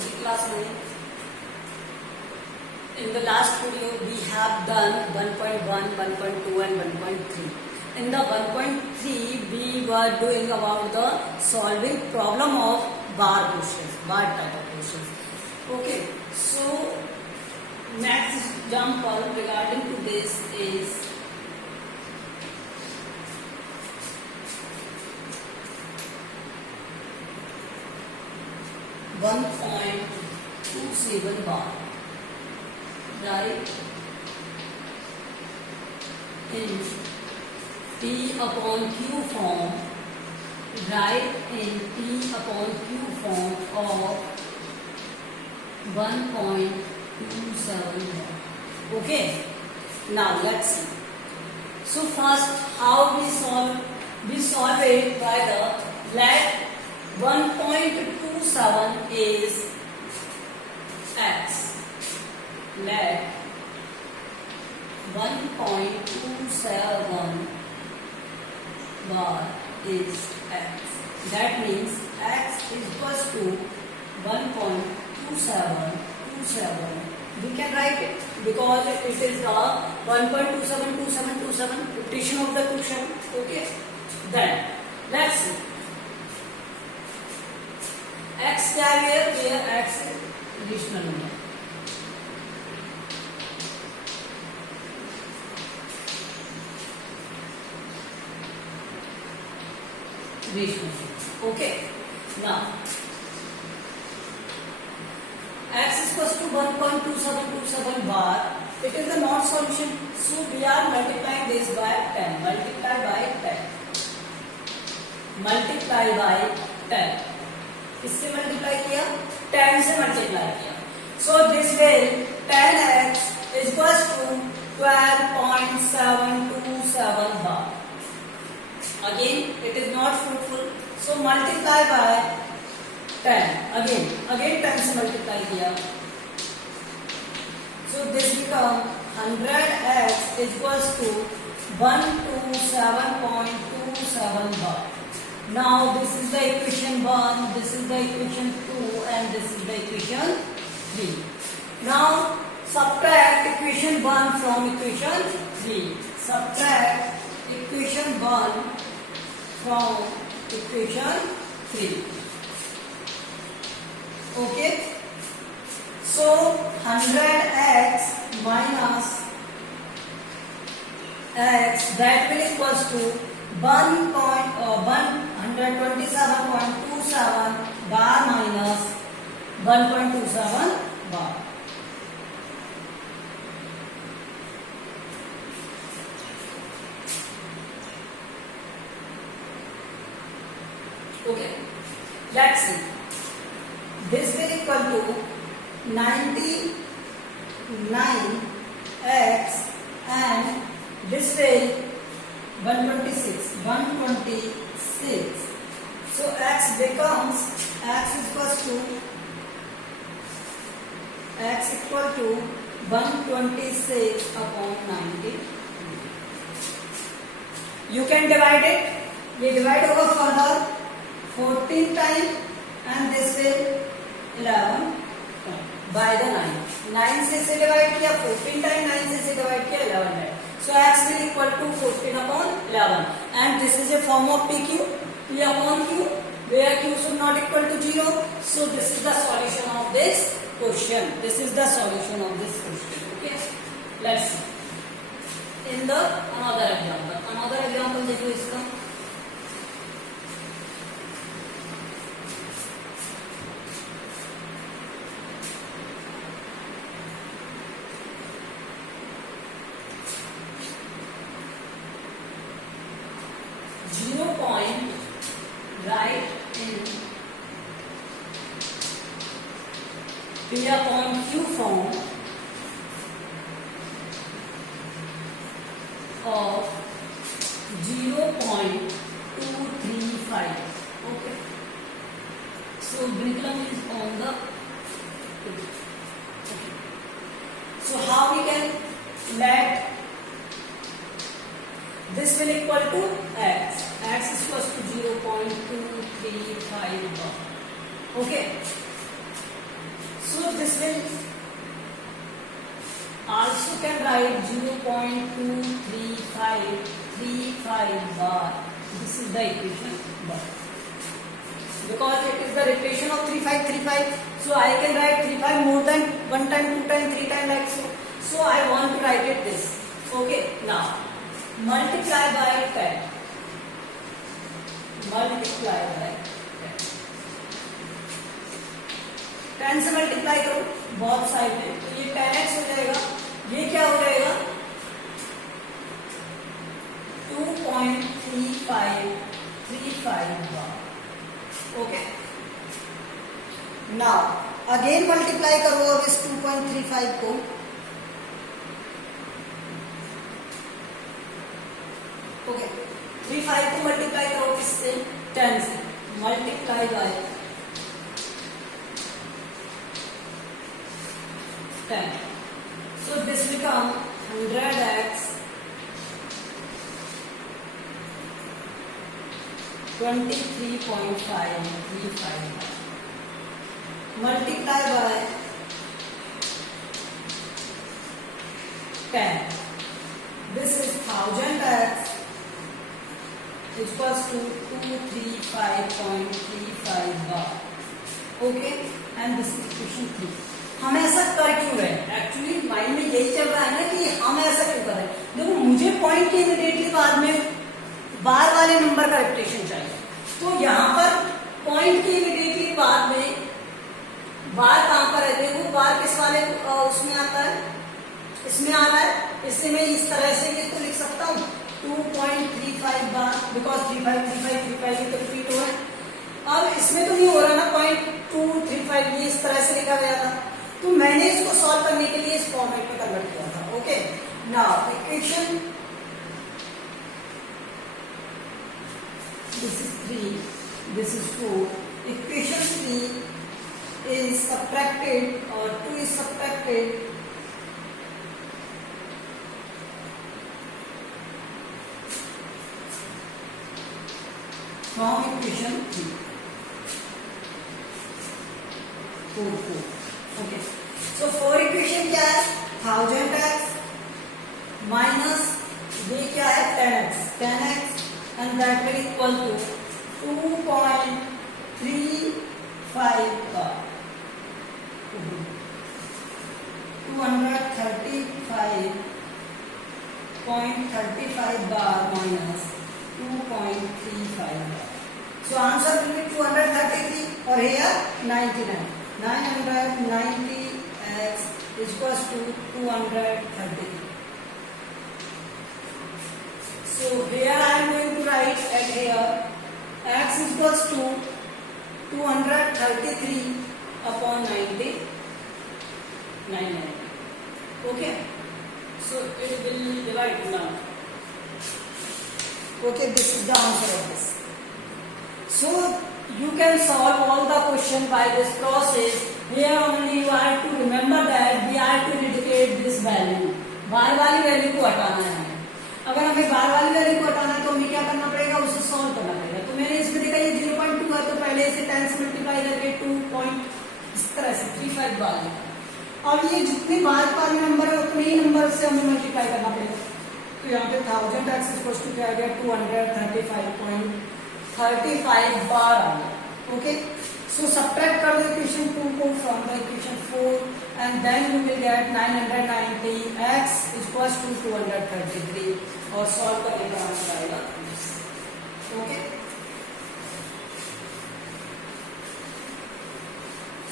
पिछली क्लास में in the last video we have done 1.1, 1.2 and 1.3. In the 1.3 we were doing about the solving problem of bar questions, bar type of questions. Okay, so next example regarding to this is (1.27 bar). Write in P upon Q form. Write in P upon Q form of 1.27 bar. Okay. Now let's see. So first, how we solve? We solve it by the let 1.27 is x. Let 1.27 bar is x. That means x is equals to 1.2727. We can write it because it is the 1.272727 repetition of the question. Okay. Then let's see. X carrier where x is additional number. Okay. Now x is equals to 1.2727 bar. It is the not solution, so we are multiplying this by 10. Multiply by 10. Multiply by 10. किससे multiply किया? 10 से multiply किया. So this will 10x is equals to 12.727 bar. Again, it is not fruitful. So multiply by 10. Again 10 से multiply किया. So this become 100x is equals to 127.27 bar. Now this is the equation 1, this is the equation 2, and this is the equation 3. Now subtract equation 1 from equation 3. Subtract equation 1 from equation 3. Okay. So 100x minus x, that will equals to 127.27 bar minus 1.27 bar. Okay, let's see. This will equal to 99x and this will 126. So x becomes x equal to 126 upon 90. You can divide it. ये divide होगा further 14 time and this will 11 by the 9. 9 से divide किया 14 time, 9 से divide किया 11 time. So x will equal to 14 upon 11, and this is a form of PQ, P upon Q, where Q should not equal to 0. So this is the solution of this question. This is the solution of this question. Okay, let's see. In the another example देखो इसका. Write in P upon Q form of 0.235. Okay. So curriculum is on the. Okay. So how we can let this will equal to x. X is equals to 0.235 bar. Okay. write 0.23535 bar. This is the equation bar. Because it is the repetition of 3535, so I can write 35 more than 1 time, 2 time, 3 time like so. So I want to write it this. Okay, now multiply by 10. Multiply by 10. 10 से multiply करो बहुत side में, तो ये 10x हो जाएगा. ये क्या हो जाएगा? 2.3535 बार. ओके, नाउ अगेन मल्टीप्लाई करो अब इस 2.35 को. ओके, 35 को मल्टीप्लाई करो किससे? 10 से. Multiply by 10. So this become 100x 23.535 multiply by 10. This is 1000x equals to 235.35 bar. Okay, and this is equation 3. हम ऐसा कर क्यों रहे हैं? एक्चुअली माइंड में यही चल रहा है ना कि हम ऐसा क्यों कर रहे हैं. देखो, मुझे पॉइंट के इमीडिएटली बाद में बार वाले नंबर का रिपीटेशन चाहिए, तो यहाँ पर पॉइंट के इमीडिएटली बाद में बार कहाँ पर है? देखो, बार किस वाले उसमें आता है? इसमें आ रहा है. इससे मैं इस तरह से ये तो लिख सकता हूँ 2.35 बार, बिकॉज 35 ये तो रिपीट हो रहा है. अब इसमें तो नहीं हो रहा ना, 0.235 ये इस तरह से लिखा गया था, तो मैंने इसको सॉल्व करने के लिए इस फॉर्मेट में कन्वर्ट किया था. Okay, now equation this is 3, this is 4. Equation 3 is subtracted, or 2 is subtracted from equation 3. 4. Okay. So 4 equation क्या है? 1000x minus ये क्या है? 10x and that will equal to 2.35 bar. 235.35 bar minus 2.35 bar. So answer will be 233 or here 99. 990x is equals to 233. So here I am going to write at here x is equals to 233 upon 90. Okay. So it will divide now. Okay, this is the answer of this. So you can solve all the question by this process. Here only you have to remember that we have to indicate this value. बार वाली value को हटाना है. अगर हमें बार वाली value को हटाना है तो हमें क्या करना पड़ेगा? उसे सॉल्व करना पड़ेगा. तो मैंने इसमें देखा ये 0.2 है, तो पहले इसे 10 से मल्टीप्लाई करके 2. इस तरह से 35 बार लिखा. और ये जितने बार वाले नंबर है उतने ही नंबर से हमें मल्टीप्लाई करना पड़ेगा. तो यहाँ पे 1000x इक्वल टू क्या आ गया? 235.35 बार आ गया. ओके, सो सब्ट्रैक्ट कर दो इक्वेशन 2 को from the equation 4 and then you will get 990x is equals to 233 और सॉल्व करने का आंसर आएगा. Okay,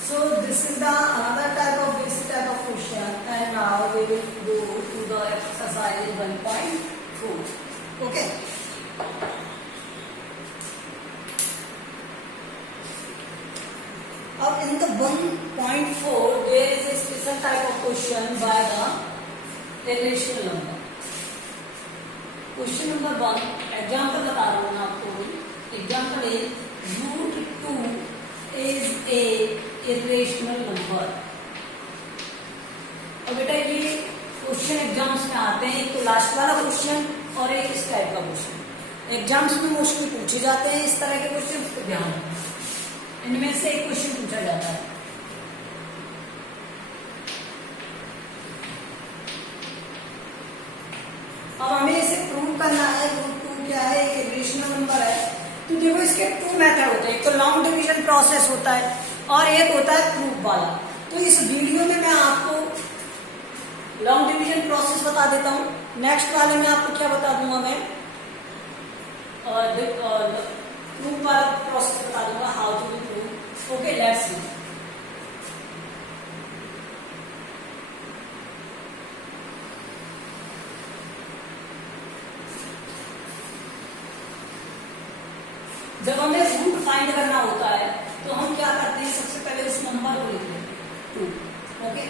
so this is the another type of basic type of question, and now we will go to the exercise 1.4. Okay, अब in the 1.4 there is a special type of question by the irrational number. Question number 1, example बता रहा हूँ आपको. Example is √2 is a irrational number. और बेटा ये question exams में आते हैं, एक तो लास्ट वाला क्वेश्चन और एक इस टाइप का क्वेश्चन. एग्जाम्स में मोस्टली पूछे जाते हैं इस तरह के क्वेश्चन, तो ध्यान रखना. इनमें से एक क्वेश्चन पूछा जाता है. इसके टू मेथड होते हैं, एक तो लॉन्ग डिवीजन प्रोसेस होता है और एक होता है प्रूफ वाला। तो इस वीडियो में मैं आपको लॉन्ग डिवीजन प्रोसेस बता देता हूँ, नेक्स्ट वाले में आपको क्या बता दूंगा मैं, प्रूफ वाला प्रोसेस बता दूंगा, how to be proof. Okay, let's see. जब हमें रूट फाइंड करना होता है तो हम क्या करते हैं, सबसे पहले उस नंबर को लिख लेते हैं 2। ओके,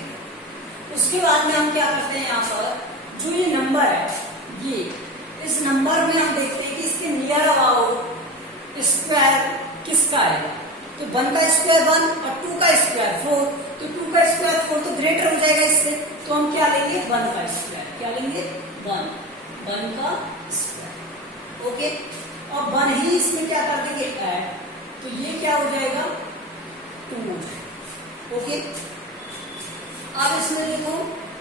उसके बाद में हम क्या करते हैं, यहाँ पर जो ये नंबर है, ये इस नंबर में हम देखते हैं कि इसके नियर अबाउट स्क्वायर किसका आएगा। तो 1 का स्क्वायर 1 और 2 का स्क्वायर 4, तो 2 का स्क्वायर 4 तो ग्रेटर हो जाएगा इससे, तो हम क्या लेंगे, 1 का स्क्वायर। क्या लेंगे, 1 का स्क्वायर। ओके, और 1 ही इसमें क्या कर देंगे, ऐड, तो ये क्या हो जाएगा, 2 हो जाएगा। ओके, अब इसमें देखो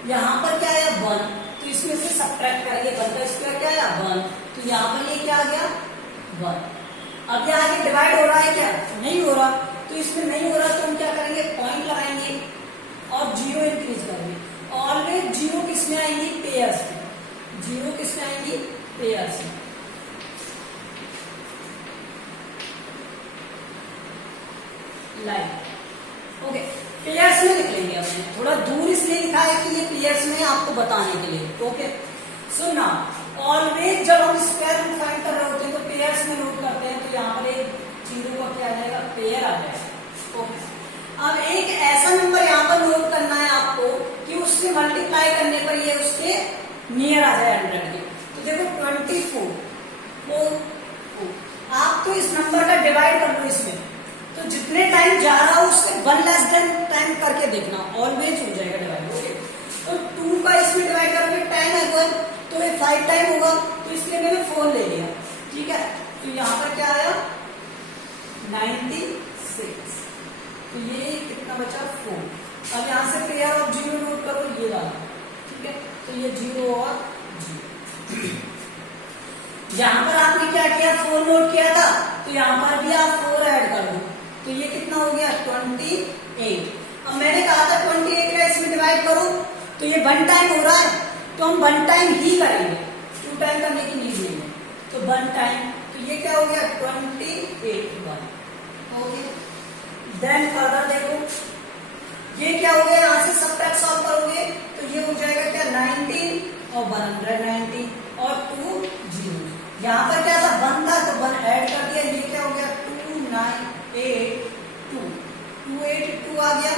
यहाँ पर क्या है 1, तो इसमें से सब्ट्रैक्ट करेंगे, 1 का स्क्वायर क्या है 1, तो यहाँ पर ये क्या आ गया 1। अब यहाँ आगे डिवाइड हो रहा है क्या, नहीं हो रहा, तो इसमें नहीं हो रहा तो हम क्या करेंगे, पॉइंट लगाएंगे और 0 इंक्रीज करेंगे। ऑलवेज 0 किस में आएंगी, पेयर्स में। 0 किस में आएंगी, पेयर्स में। लाइक ओके, पेयर्स में लिख लेंगे हमने, थोड़ा दूर इसलिए लिखा है कि ये पेयर्स में आपको बताने के लिए। ओके, सो नाउ ऑलवेज जब हम स्क्वायर रूट फाइंड कर रहे होते हैं तो पेयर्स में नोट करते हैं, तो यहाँ पर एक 0 का क्या आ जाएगा, पेयर आ जाएगा। ओके, अब एक ऐसा नंबर यहाँ पर नोट करना है आपको कि उससे मल्टीप्लाई करने पर ये उसके नियर आ जाए 100 के। तो देखो 24 आप तो इस नंबर का डिवाइड कर लो इसमें, तो जितने टाइम जा रहा हो उससे 1 लेस देन टाइम करके देखना, ऑलवेज हो जाएगा डिवाइड। ओके, तो 2 का इसमें डिवाइड करोगे 10 है 1, तो ये 5 टाइम होगा, तो इसलिए मैंने 4 ले लिया। ठीक है, तो यहाँ पर क्या आया 96, तो ये कितना बचा 4। अब यहाँ से पेयर ऑफ 0 नोट करो, ये वाला। ठीक है, तो ये 0 और 0। यहाँ पर आपने क्या किया, 4 नोट किया था, तो यहाँ पर भी आप 4 ऐड कर दो, तो ये कितना हो गया 28। अब मैंने कहा था 28 का इसमें डिवाइड करो, तो ये 1 टाइम हो रहा है, तो हम 1 टाइम ही करेंगे, 2 टाइम करने की नीड नहीं है, तो 1 टाइम, तो ये क्या हो गया 28 1। ओके, देन फर्दर देखो ये क्या हो गया, यहाँ से सब्ट्रैक्ट सॉल्व करोगे तो ये हो जाएगा क्या 19 और 119 और 2 0। यहाँ पर क्या था 1 था, तो 1 ऐड कर दिया, ये क्या हो गया 2982, 282 आ गया।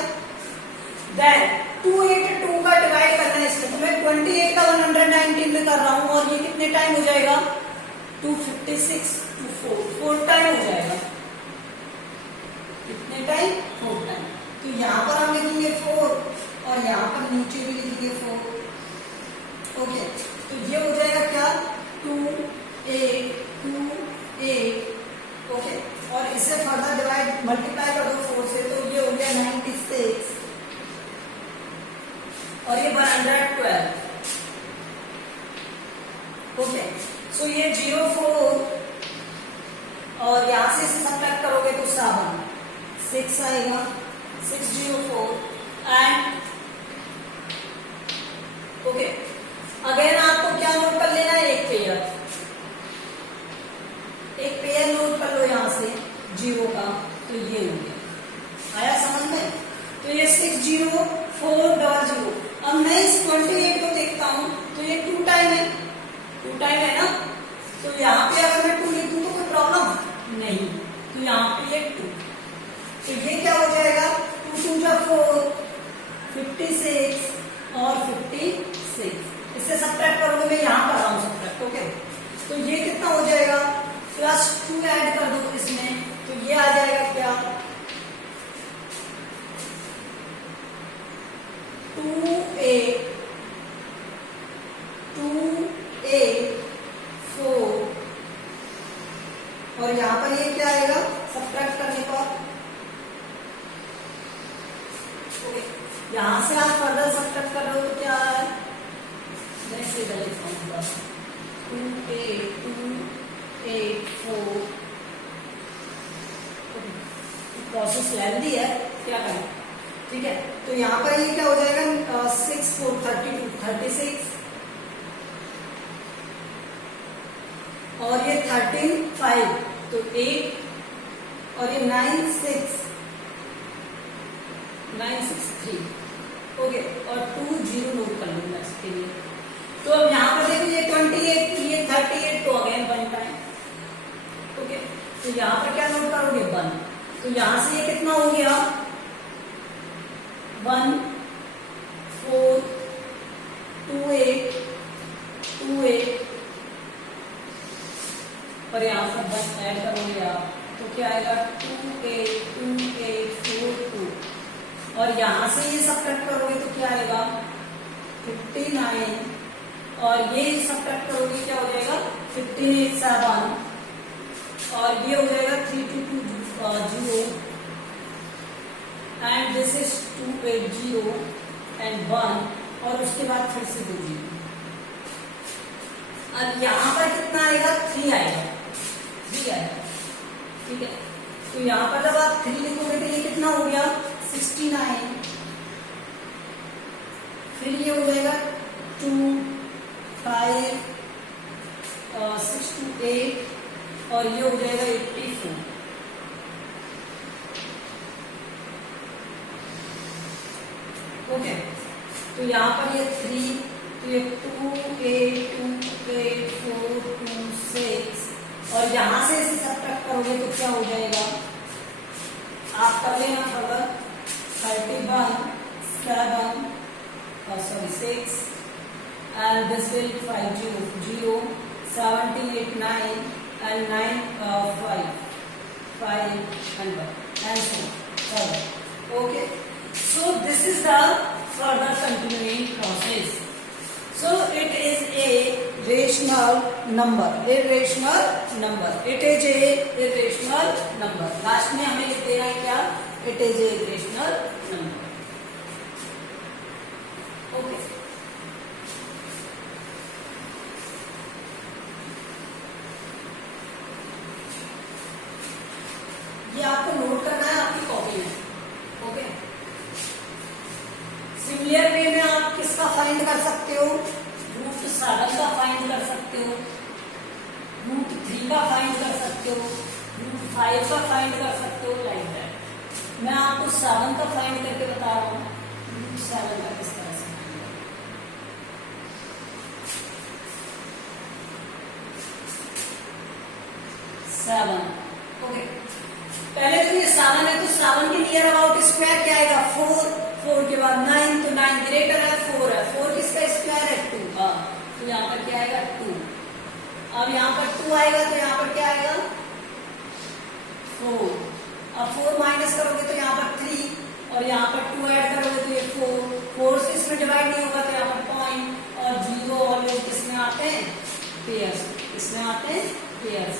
देन 282 का डिवाइड करना है इसमें, तो मैं 28 का 119 में कर रहा हूँ, और ये कितने टाइम हो जाएगा 256 4 टाइम हो जाएगा। कितने टाइम 4 टाइम, तो यहाँ पर हम लिखेंगे 4 और यहाँ पर नीचे भी लिखेंगे 4। ओके, तो ये हो जाएगा क्या 2828। ओके, और इसे फर्दर डिवाइड मल्टीप्लाई कर दो 4 से, तो ये हो गया 96 और ये 112। ओके, सो ये 04 और यहां से इसे सब्ट्रैक्ट करोगे तो 6 आएगा, 604 एंड ओके। अगेन आपको क्या नोट कर लेना है, एक पेयर नोट कर लो यहाँ से 0 का, तो ये हो गया, आया समझ में। तो ये 60400। अब मैं इस 28 को देखता हूं तो ये 2 टाइम है, 2 टाइम है ना, तो यहाँ पे अगर मैं 2 लिख दूं तो कोई प्रॉब्लम नहीं, तो यहाँ पे ये 2, तो ये क्या हो जाएगा 2 2 जा 4 56 और 56, इससे सब्ट्रैक्ट करोगे, मैं यहाँ कर रहा हूँ सब्ट्रैक्ट। ओके, तो ये कितना हो जाएगा +2 ऐड कर दो इसमें, तो ये आ जाएगा क्या 2824 और यहाँ पर ये क्या आएगा सब्ट्रैक्ट करने पर। ओके, यहाँ से आप फर्दर सब्ट्रैक्ट कर रहे हो तो क्या आ रहा है, नेक्स्ट से गलत फॉर्मूला 2824 प्रोसेस लेंदी है, क्या करें, ठीक है। तो यहाँ पर ये क्या हो जाएगा 6 4 32 36 और ये 13 5 तो 8 और ये 9 6 3 ओके और 2 0 नोट कर लूंगा इसके लिए। तो अब यहाँ पर देखो ये 28 ये 38 तो अगेन 1 टाइम ओके। तो यहाँ पर क्या नोट करोगे 1। तो यहाँ से ये कितना हो गया 1 4 2 8 2 8 और यहाँ पर बस ऐड करोगे आप तो क्या आएगा 2 8 2 8 4 2 और यहाँ से ये सब्ट्रैक्ट करोगे तो क्या आएगा 59 और ये सब्ट्रैक्ट करोगे क्या हो जाएगा 15 7 और ये हो जाएगा 3 2 2 0 एंड दिस इज 2 8 0 एंड 1 और उसके बाद फिर से 2 0। अब यहाँ पर कितना आएगा 3 आएगा, 3 आएगा, ठीक है। तो यहाँ पर जब आप 3 लिखोगे तो ये कितना हो गया 69 फिर ये हो जाएगा 2 5 6 2 8 और ये हो जाएगा 84 ओके। तो यहाँ पर ये 3 तो ये 2 8 2 8 4 2 6 और यहाँ से इसे सब्ट्रैक्ट करोगे तो क्या हो जाएगा आप कर लेना further 31 7 6 and this will 5 0 0 78 9 and 9 5 and 1 and so on. Okay, so this is the further continuing process. So it is a rational number, irrational number. It is a irrational number. Last में हमें लिख देना है क्या it is a irrational number. Okay. ये आपको note करना है आपकी कॉपी में ओके। सिमिलर वे में आप किसका फाइंड कर सकते हो √7 का फाइंड कर सकते हो, √3 का फाइंड कर सकते हो, √5 का फाइंड कर सकते हो लाइक दैट। मैं आपको 7 का फाइंड करके बता रहा हूँ √7 का किस तरह से 7 ओके। पहले तो ये 7 है तो 7 के नियर अबाउट स्क्वायर क्या आएगा 4 4 के बाद 9 तो 9 ग्रेटर है 4 है 4 किसका स्क्वायर है 2 का तो यहाँ पर क्या आएगा 2। अब यहाँ पर 2 आएगा तो यहाँ पर क्या आएगा 4। अब 4 माइनस करोगे तो यहाँ पर 3 और यहाँ पर 2 ऐड करोगे तो ये 4 से इसमें डिवाइड नहीं होगा तो यहाँ पर पॉइंट और 0 ऑलवेज किसमें आते हैं पेयर्स, इसमें आते हैं पेयर्स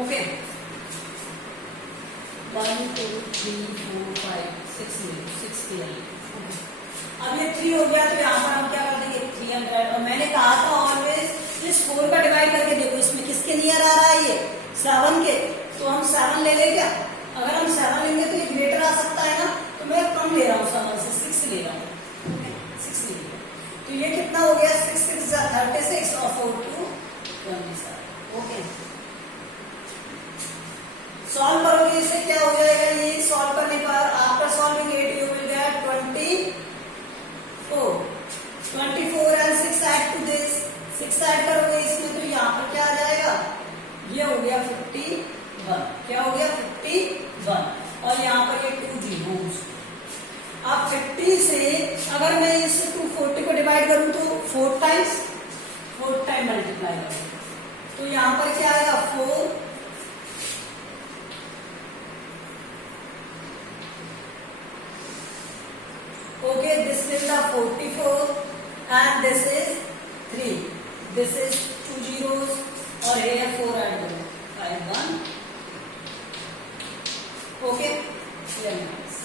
ओके। 1 2 3 4 5 6 पेयर। अब ये 3 हो गया तो यहाँ पर हम क्या कर देंगे 300 और मैंने कहा था ऑलवेज इस 4 का डिवाइड करके देखो इसमें किसके नियर आ रहा है ये 7 के तो हम 7 ले लें क्या। अगर हम 7 लेंगे तो ये ग्रेटर आ सकता है ना तो मैं कम ले रहा हूँ 7 से 6 ले रहा हूँ 6 ले रहा हूँ। तो ये कितना हो गया 6 6 36 और 4 2 27 ओके। सॉल्व करोगे इससे क्या हो जाएगा ये सॉल्व करने पर after solving it you will get 24 and 6 add to this 6 add करोगे इसमें तो यहाँ पर क्या आ जाएगा ये हो गया 51 क्या हो गया 51 और यहाँ पर ये 2 zeros। अब 50 से अगर मैं इस 240 को डिवाइड करूं तो 4 टाइम मल्टीप्लाई करूं तो यहाँ पर क्या आएगा 4 okay this is the 44 and this is 3 this is 2 zeros और here 4 add करो 5 1 okay very nice।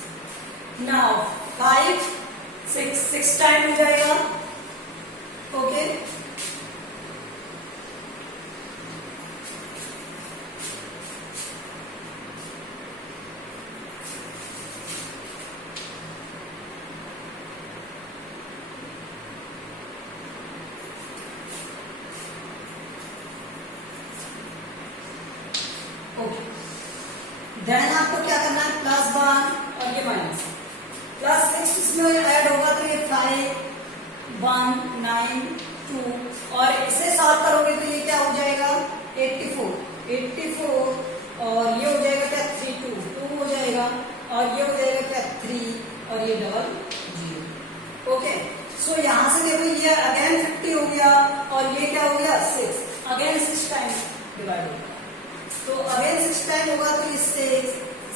now 5 6 time हो जाएगा ओके ओके, देन आपको क्या करना है, प्लस 1 और ये माइनस प्लस 6 इसमें ऐड होगा तो ये 5 1 9 2 और इसे सॉल्व करोगे तो ये क्या हो जाएगा 84 और ये हो जाएगा क्या 3 2 हो जाएगा और ये हो जाएगा क्या 3 और ये डबल 0। ओके, सो यहाँ से देखो ये अगेन 50 हो गया और ये क्या हो गया 6 अगेन 6 टाइम डिवाइड होगा, तो अगेन 6 टाइम होगा तो ये 6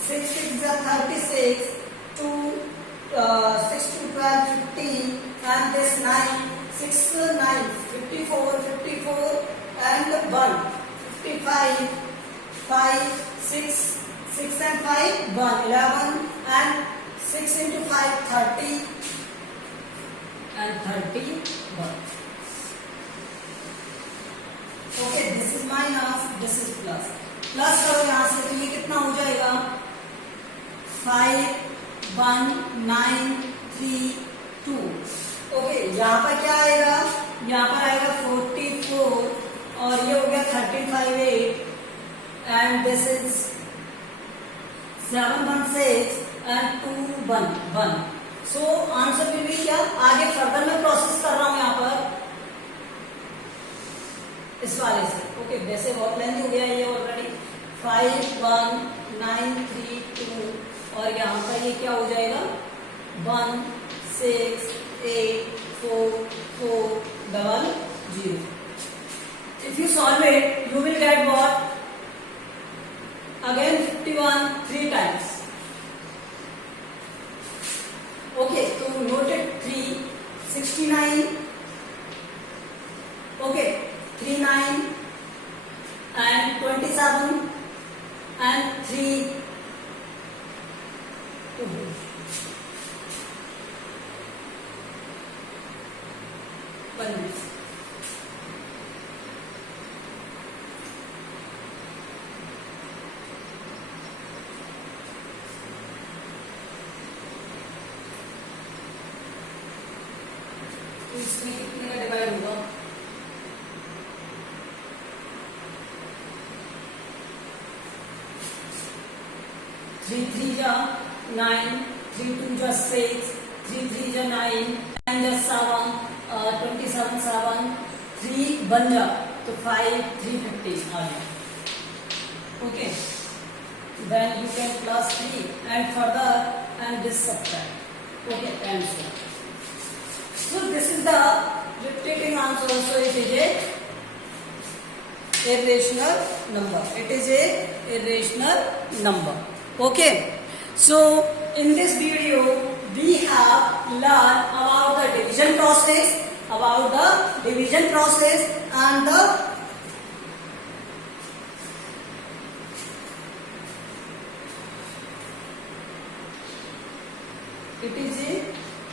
6 36 2 6 2 12 50 and this 9 6 9 54 and 1 55 5 6 6 and 5 1 11 and 6 into 5 30 and 31। okay, this is minus, this is plus, plus करो यहाँ से तो ये कितना हो जाएगा 5 1 9 3 2। ओके, यहाँ पर क्या आएगा, यहाँ पर आएगा 44 और ये हो गया 35 8 and this is 7 1 6 and 2 1 1। So answer will be क्या, आगे फर्दर मैं प्रोसेस कर रहा हूं यहाँ पर इस वाले से। ओके, वैसे बहुत लेंथ हो गया ये ऑलरेडी 5 1 9 3 2 और यहाँ पर ये क्या हो जाएगा 1 6 8 4 4 double 0। If you solve it you will get what, again 51 3 times. Okay, तो नोटेड 3 69 ओके 39 and 27 and 3 2। तो इसमें कितने का डिवाइड होगा, 3 3 जा 9 3 2 जा 6 3 3 जा 9 9 जा 7 27 7 3 बन जा तो 5 350 आ गया। Okay, then you can plus 3 and further and this subtract. Okay, and so on. So this is the repeating answer. So it is a irrational number. It is a irrational number. Okay. So in this video we have learned about the division process, and the it is a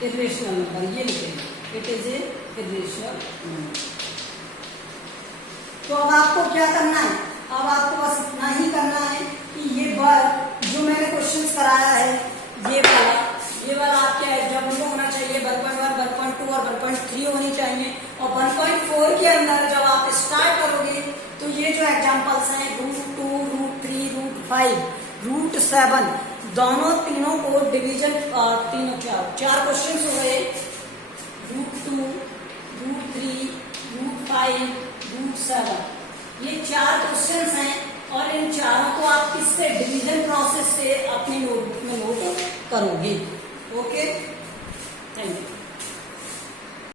irrational number. ये लिखेंगे, it is a irrational number. तो अब आपको क्या करना है, अब आपको बस इतना ही करना है कि ये वर्ग जो मैंने क्वेश्चंस कराया है ये वाला आपके एग्जाम में होना चाहिए, 1.1 1.2 और 1.3 होनी चाहिए। और 1.4 के अंदर जब आप स्टार्ट करोगे तो ये जो एग्जाम्पल्स हैं √2 √3 √5 √7 दोनों तीनों को डिवीजन तीनों चार क्वेश्चन हो गए, √2 √3 √5 √7 ये 4 क्वेश्चन हैं और इन चारों को आप किससे डिवीजन प्रोसेस से अपनी नोटबुक में नोट करोगे। Okay, thank you.